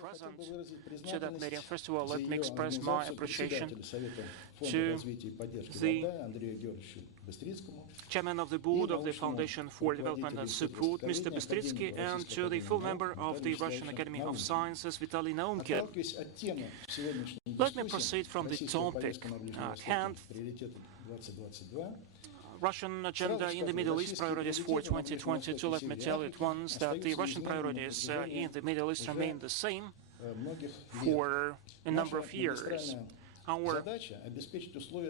present to that meeting. First of all, let me express my appreciation to the Chairman of the Board of the Foundation for Development and Support, Mr. Bystritsky, and to the full member of the Russian Academy of Sciences, Vitaly Naumkin. Let me proceed from the topic at hand. Russian agenda in the Middle East, priorities for 2022. Let me tell you at once that the Russian priorities in the Middle East remain the same for a number of years. Our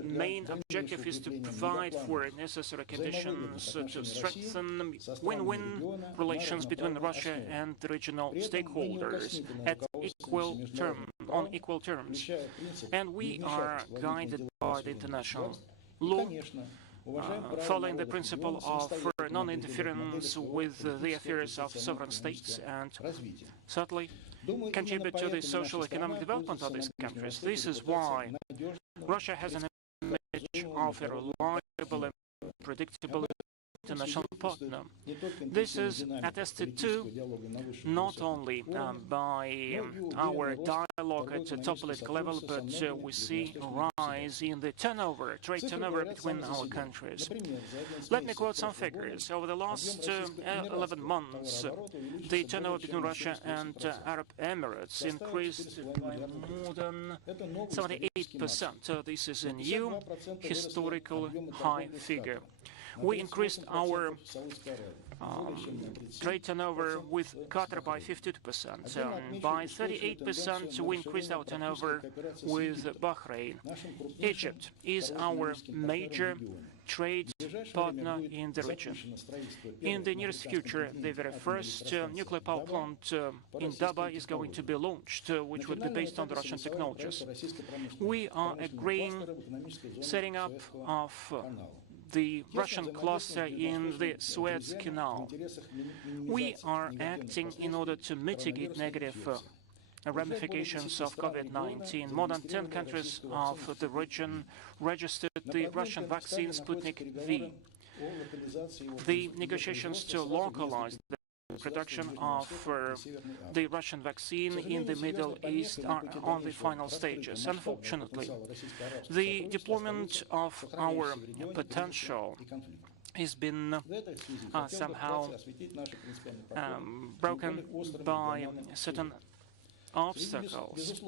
main objective is to provide for necessary conditions to strengthen win-win relations between Russia and the regional stakeholders on equal terms. And we are guided by the international law, following the principle of non-interference with the affairs of sovereign states, and certainly contribute to the social economic development of these countries. This is why Russia has an image of a reliable and predictable international partner. This is attested to not only by our dialogue at the top political level, but we see a rise in the turnover, trade turnover between our countries. Let me quote some figures. Over the last 11 months, the turnover between Russia and Arab Emirates increased by more than 78%. This is a new historical high figure. We increased our trade turnover with Qatar by 52%. By 38%, we increased our turnover with Bahrain. Egypt is our major trade partner in the region. In the nearest future, the very first nuclear power plant in Daba is going to be launched, which would be based on the Russian technologies. We are agreeing setting up of the Russian cluster in the Suez Canal. We are acting in order to mitigate negative ramifications of COVID-19. More than 10 countries of the region registered the Russian vaccine Sputnik V. The negotiations to localize the production of the Russian vaccine in the Middle East are on the final stages. Unfortunately, the deployment of our potential has been somehow broken by certain obstacles.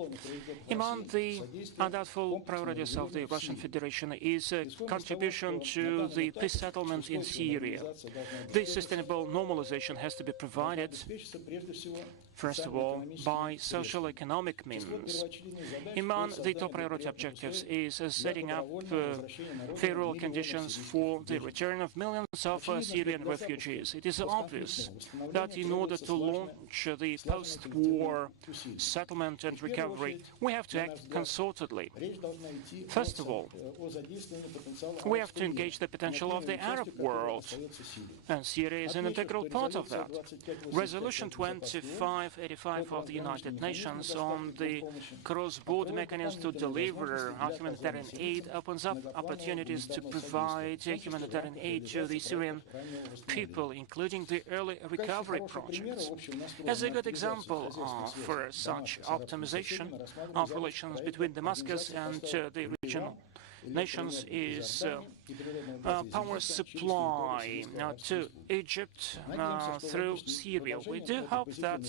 Among the undoubtful priorities of the Russian Federation is a contribution to the peace settlement in Syria. This sustainable normalization has to be provided, first of all, by social-economic means. Among the top priority objectives is setting up favorable conditions for the return of millions of Syrian refugees. It is obvious that in order to launch the post-war settlement and recovery, we have to act concertedly. First of all, we have to engage the potential of the Arab world, and Syria is an integral part of that. Resolution 2585 of the United Nations on the cross-border mechanism to deliver humanitarian aid opens up opportunities to provide humanitarian aid to the Syrian people, including the early recovery projects. As a good example for such optimization of relations between Damascus and the regional nations is power supply to Egypt through Syria. We do hope that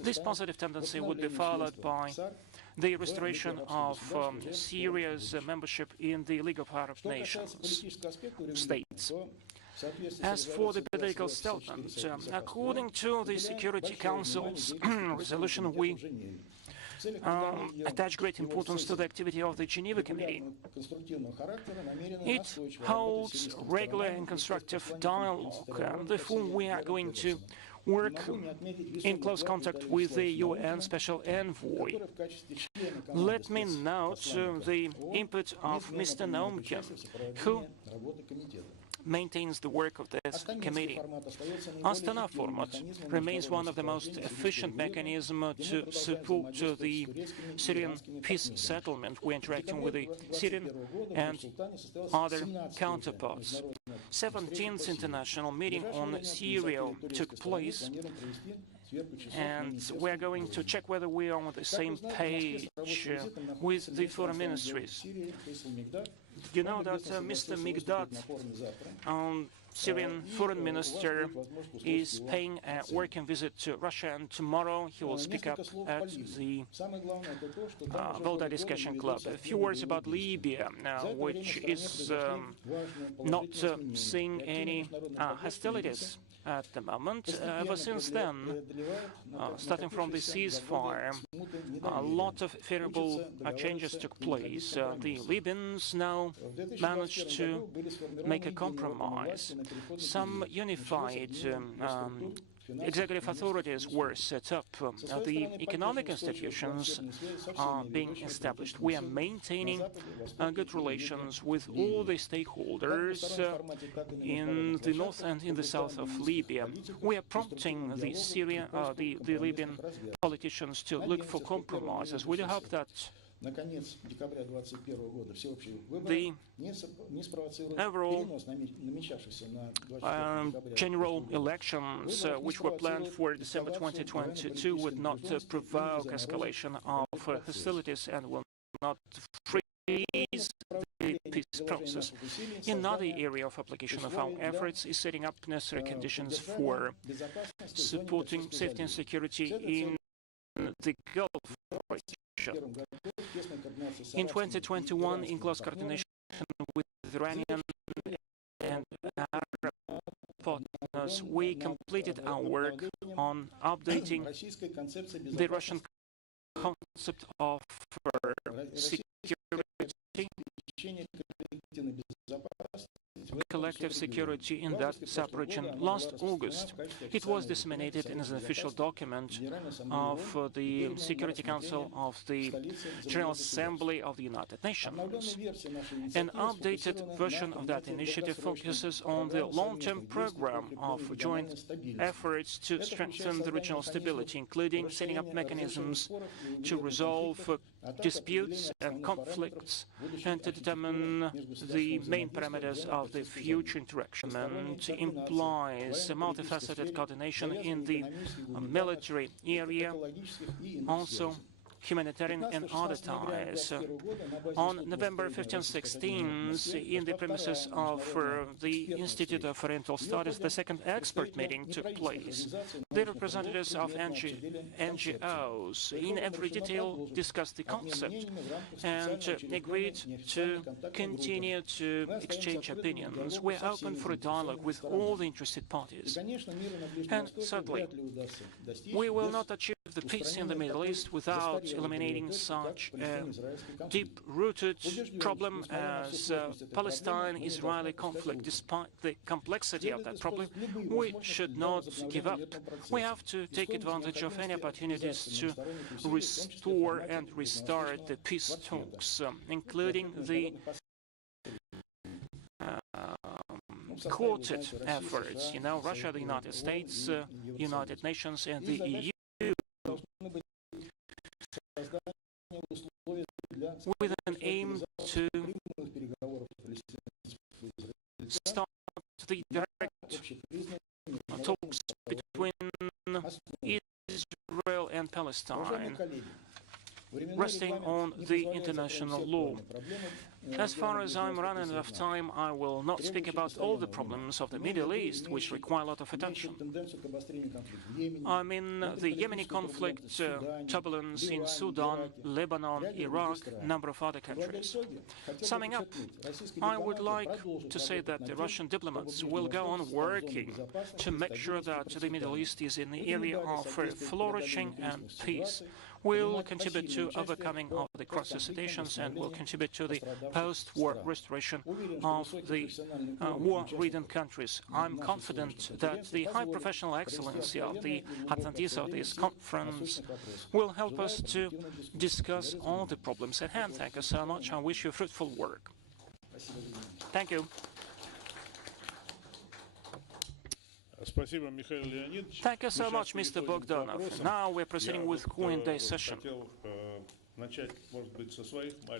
this positive tendency would be followed by the restoration of Syria's membership in the League of Arab Nations states. As for the political settlement, according to the Security Council's resolution, we attach great importance to the activity of the Geneva Committee. It holds regular and constructive dialogue, and therefore we are going to work in close contact with the UN Special Envoy. Let me note the input of Mr. Naumkin, who maintains the work of this committee. Astana format remains one of the most efficient mechanisms to support the Syrian peace settlement. We're interacting with the Syrian and other counterparts. 17th international meeting on Syria took place, and we're going to check whether we are on the same page with the foreign ministries. You know that Mr. Migdad, Syrian foreign minister, is paying a working visit to Russia, and tomorrow he will speak up at the Valdai Discussion Club. A few words about Libya, which is not seeing any hostilities at the moment. Ever since then, starting from the ceasefire, a lot of favorable changes took place. The Libyans now managed to make a compromise. Some unified executive authorities were set up. The economic institutions are being established. We are maintaining good relations with all the stakeholders in the north and in the south of Libya. We are prompting the Libyan politicians to look for compromises. We do hope that the overall general elections, which were planned for December 2022, would not provoke escalation of hostilities and will not freeze the peace process. Another area of application of our efforts is setting up necessary conditions for supporting safety and security in the Gulf region. In 2021, in close coordination with Iranian and Arab partners, we completed our work on updating the Russian concept of security, collective security in that sub-region. Last August, it was disseminated as an official document of the Security Council of the General Assembly of the United Nations. An updated version of that initiative focuses on the long-term program of joint efforts to strengthen the regional stability, including setting up mechanisms to resolve disputes and conflicts and to determine the main parameters of the future interaction, and implies a multifaceted coordination in the military area, also humanitarian and other ties. On November 15-16, in the premises of the Institute of Oriental Studies, the second expert meeting took place. The representatives of NGOs in every detail discussed the concept and agreed to continue to exchange opinions. We're open for a dialogue with all the interested parties. And certainly, we will not achieve the peace in the Middle East without eliminating such a deep-rooted problem as Palestine-Israeli conflict. Despite the complexity of that problem, we should not give up. We have to take advantage of any opportunities to restore and restart the peace talks, including the quartet efforts. You know, Russia, the United States, United Nations, and the EU, with an aim to start the direct talks between Israel and Palestine, resting on the international law. As far as I'm running out of time, I will not speak about all the problems of the Middle East, which require a lot of attention. I mean, the Yemeni conflict, turbulence in Sudan, Lebanon, Iraq, a number of other countries. Summing up, I would like to say that the Russian diplomats will go on working to make sure that the Middle East is in the area of flourishing and peace. Will contribute to overcoming of the crisis situations and will contribute to the post-war restoration of the war-ridden countries. I'm confident that the high professional excellence of the attendees of this conference will help us to discuss all the problems at hand. Thank you so much. I wish you fruitful work. Thank you. Thank you so much, Mr. Bogdanov. Now we're proceeding with Q&A session.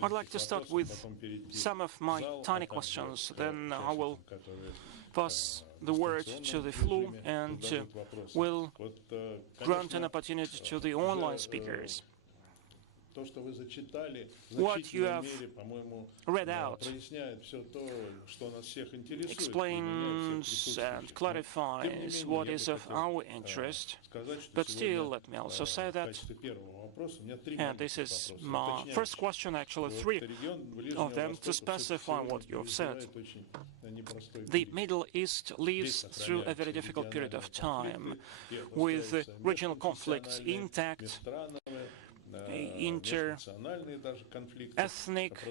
I'd like to start with some of my tiny questions, then I will pass the word to the floor and will grant an opportunity to the online speakers. What you have read out explains and clarifies what is of our interest, but still let me also say that, and this is my first question, actually three of them, to specify what you have said. The Middle East lives through a very difficult period of time, with regional conflicts intact, inter-ethnic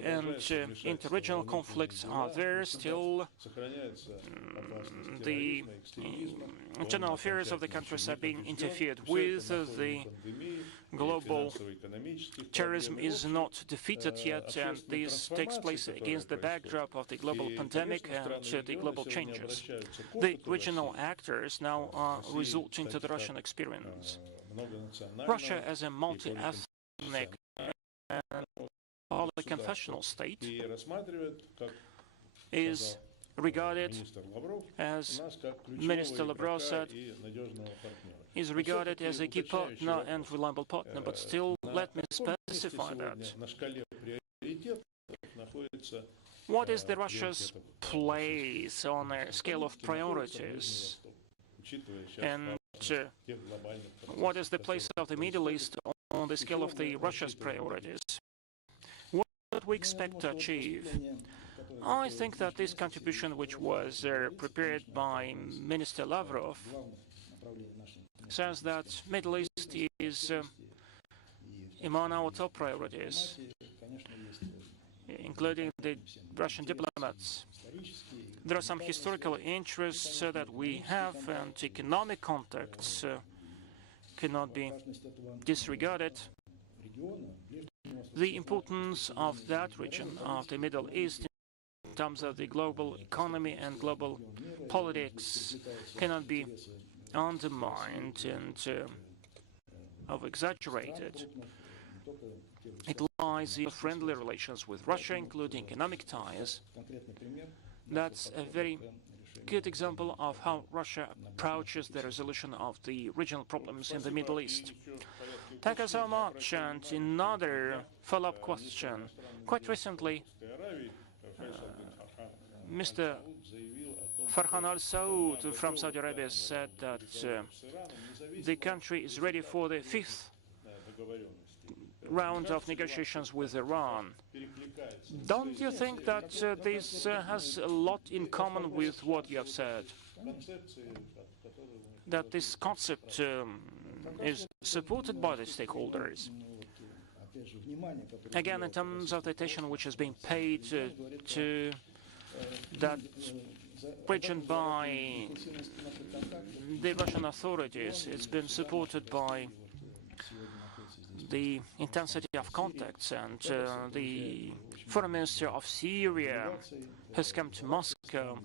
and inter-regional conflicts are there still. The internal affairs of the countries are being interfered with. The global terrorism is not defeated yet, and this takes place against the backdrop of the global pandemic and the global changes. The regional actors now are resorting to the Russian experience. Russia as a multi-ethnic and polyconfessional state is regarded, as Minister Lavrov said, is regarded as a key partner and reliable partner, but still let me specify that. What is the Russia's place on a scale of priorities? And what is the place of the Middle East on the scale of the Russia's priorities? What do we expect to achieve? I think that this contribution, which was prepared by Minister Lavrov, says that Middle East is among our top priorities, including the Russian diplomats. There are some historical interests that we have, and economic contacts cannot be disregarded. The importance of that region of the Middle East in terms of the global economy and global politics cannot be undermined and over-exaggerated. It lies in friendly relations with Russia, including economic ties. That's a very good example of how Russia approaches the resolution of the regional problems in the Middle East. Thank you so much. And another follow-up question. Quite recently, Mr. Farhan al-Saud from Saudi Arabia said that the country is ready for the fifth round of negotiations with Iran. Don't you think that this has a lot in common with what you have said? That this concept is supported by the stakeholders? Again, in terms of the attention which is being paid to that region by the Russian authorities, it's been supported by the intensity of contacts, and the foreign minister of Syria has come to Moscow.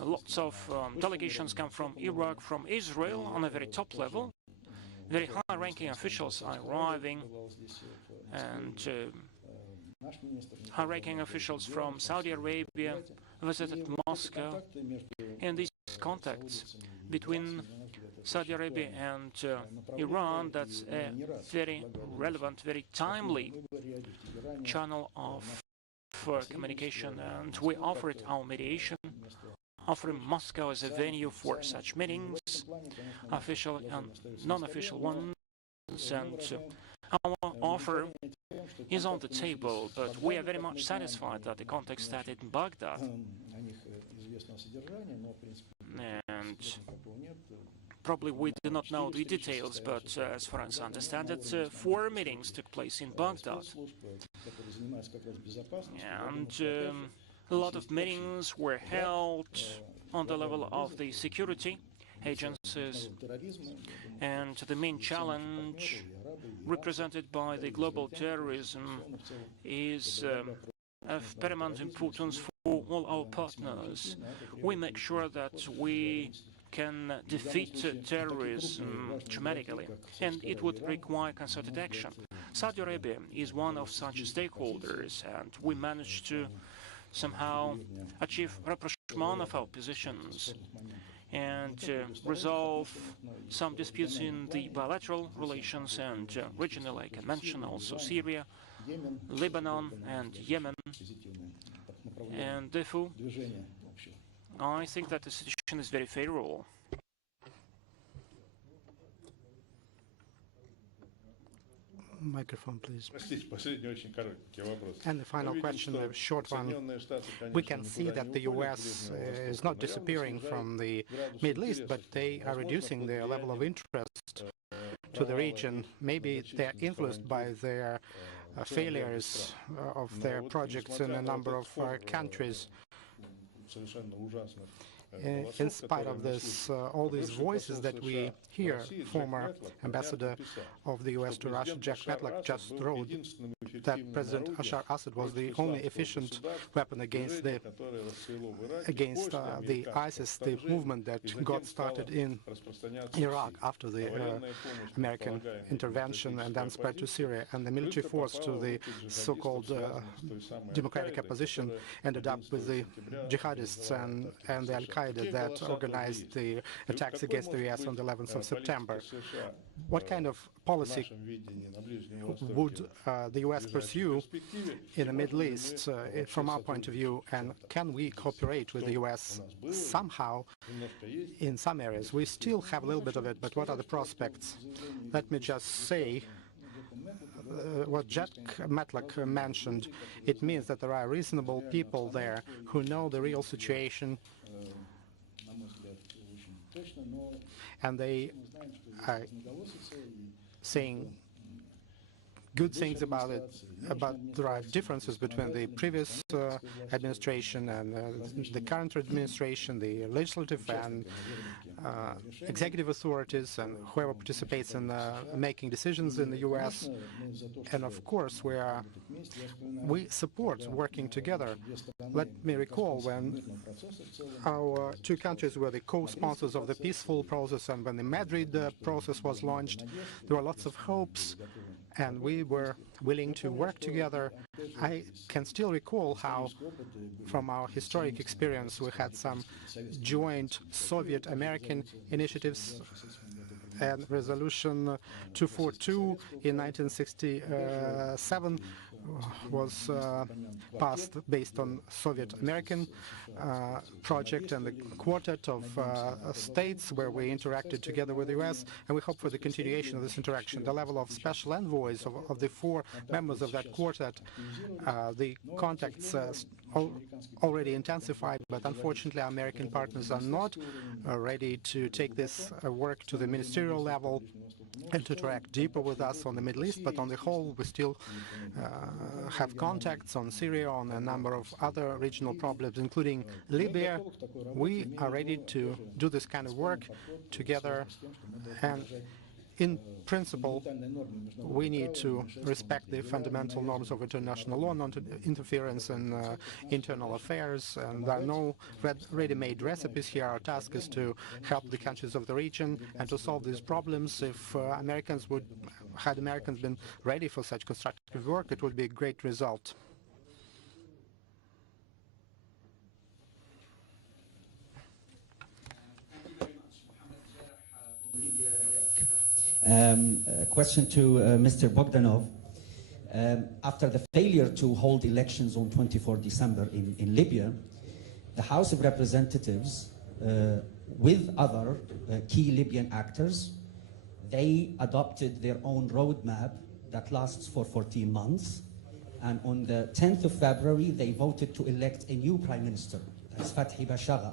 Lots of delegations come from Iraq, from Israel on a very top level. Very high-ranking officials are arriving, and high-ranking officials from Saudi Arabia visited Moscow. And these contacts between Saudi Arabia and Iran, that's a very relevant, very timely channel of communication, and we offered our mediation, offering Moscow as a venue for such meetings, official and non-official ones, and our offer is on the table, but we are very much satisfied that the contact started in Baghdad. And probably we do not know the details, but as far as I understand it, 4 meetings took place in Baghdad. And a lot of meetings were held on the level of the security agencies, and the main challenge represented by the global terrorism is of paramount importance for all our partners. We make sure that we can defeat terrorism dramatically, and it would require concerted action. Saudi Arabia is one of such stakeholders, and we managed to somehow achieve rapprochement of our positions and resolve some disputes in the bilateral relations and regional. I can mention also Syria, Lebanon, and Yemen. And therefore, I think that the situation is very favorable. Microphone, please. And the final question, a short one. We can see that the U.S. is not disappearing from the Middle East, but they are reducing their level of interest to the region. Maybe they're influenced by their failures of their projects in a number of countries. In spite of this, all these voices that we hear, former ambassador of the U.S. to Russia, Jack Matlock, just wrote that President Bashar Assad was the only efficient weapon against the ISIS, the movement that got started in Iraq after the American intervention and then spread to Syria, and the military force to the so-called democratic opposition ended up with the jihadists and the Al-Qaeda that organized the attacks against the U.S. on the 11th of September. What kind of policy would the U.S. pursue in the Middle East from our point of view, and can we cooperate with the U.S. somehow in some areas? We still have a little bit of it, but what are the prospects? Let me just say what Jack Matlock mentioned. It means that there are reasonable people there who know the real situation, and they are saying good things about it, but there are differences between the previous administration and the current administration, the legislative and executive authorities, and whoever participates in making decisions in the U.S. And of course, we support working together. Let me recall when our two countries were the co-sponsors of the peaceful process, and when the Madrid process was launched, there were lots of hopes, and we were willing to work together. I can still recall how, from our historic experience, we had some joint Soviet-American initiatives, and Resolution 242 in 1967 was passed based on Soviet-American project and the quartet of states where we interacted together with the U.S., and we hope for the continuation of this interaction. The level of special envoys of the four members of that quartet, the contacts already intensified, but unfortunately our American partners are not ready to take this work to the ministerial level and to interact deeper with us on the Middle East, but on the whole we still have contacts on Syria, on a number of other regional problems, including Libya. We are ready to do this kind of work together, and in principle, we need to respect the fundamental norms of international law, non-interference in internal affairs, and there are no ready-made recipes here. Our task is to help the countries of the region and to solve these problems. If had Americans been ready for such constructive work, it would be a great result. A question to Mr. Bogdanov. After the failure to hold elections on 24 December in Libya, the House of Representatives, with other key Libyan actors, they adopted their own roadmap that lasts for 14 months. And on the 10th of February, they voted to elect a new prime minister, that's Fathi Bashagha.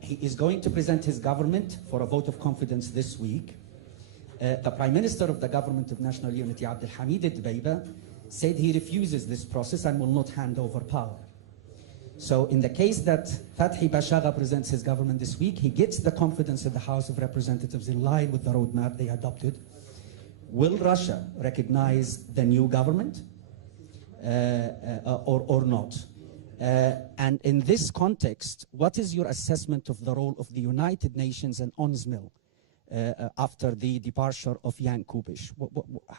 He is going to present his government for a vote of confidence this week. The Prime Minister of the Government of National Unity, Abdelhamid Dbeiba, said he refuses this process and will not hand over power. So in the case that Fathi Bashagha presents his government this week, he gets the confidence of the House of Representatives in line with the roadmap they adopted. Will Russia recognize the new government or not? And in this context, what is your assessment of the role of the United Nations and UNSMIL after the departure of Jan Kubiš?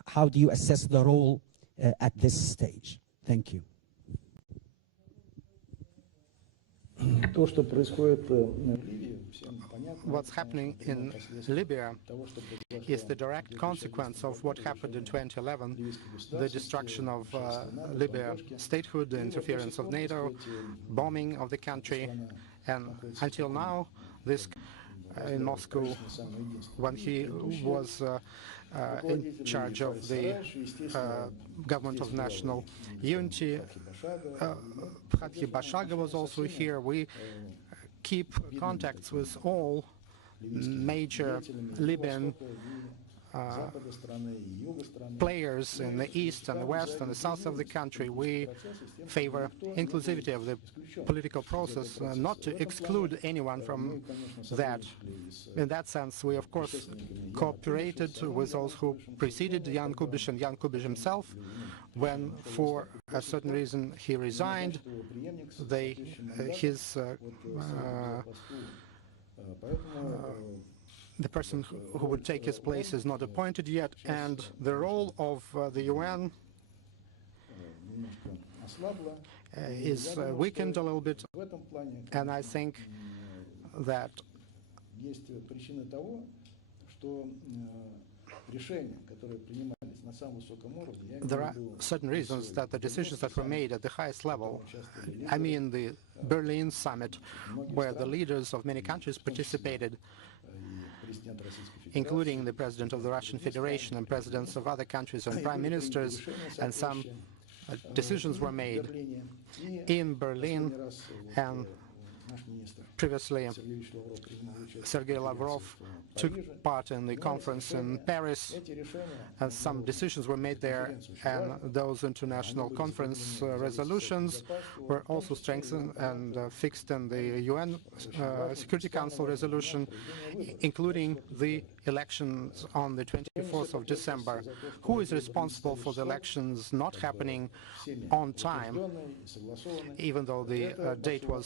How do you assess the role at this stage? Thank you. What's happening in Libya is the direct consequence of what happened in 2011, the destruction of Libya statehood, the interference of NATO, bombing of the country, and until now, this in Moscow, when he was in charge of the government of national unity, Fatih Bashaga was also here. We keep contacts with all major Libyan players in the east and the west and the south of the country. We favor inclusivity of the political process, not to exclude anyone from that. In that sense, we of course cooperated with those who preceded Jan Kubiš and Jan Kubiš himself. When for a certain reason he resigned, the person who would take his place is not appointed yet, and the role of the UN is weakened a little bit, and I think that there are certain reasons that the decisions that were made at the highest level, I mean the Berlin summit, where the leaders of many countries participated, including the President of the Russian Federation and presidents of other countries and prime ministers, and some decisions were made in Berlin, and previously Sergei Lavrov took part in the conference in Paris, and some decisions were made there, and those international conference resolutions were also strengthened and fixed in the UN Security Council resolution, including the elections on the 24th of December. Who is responsible for the elections not happening on time, even though the date was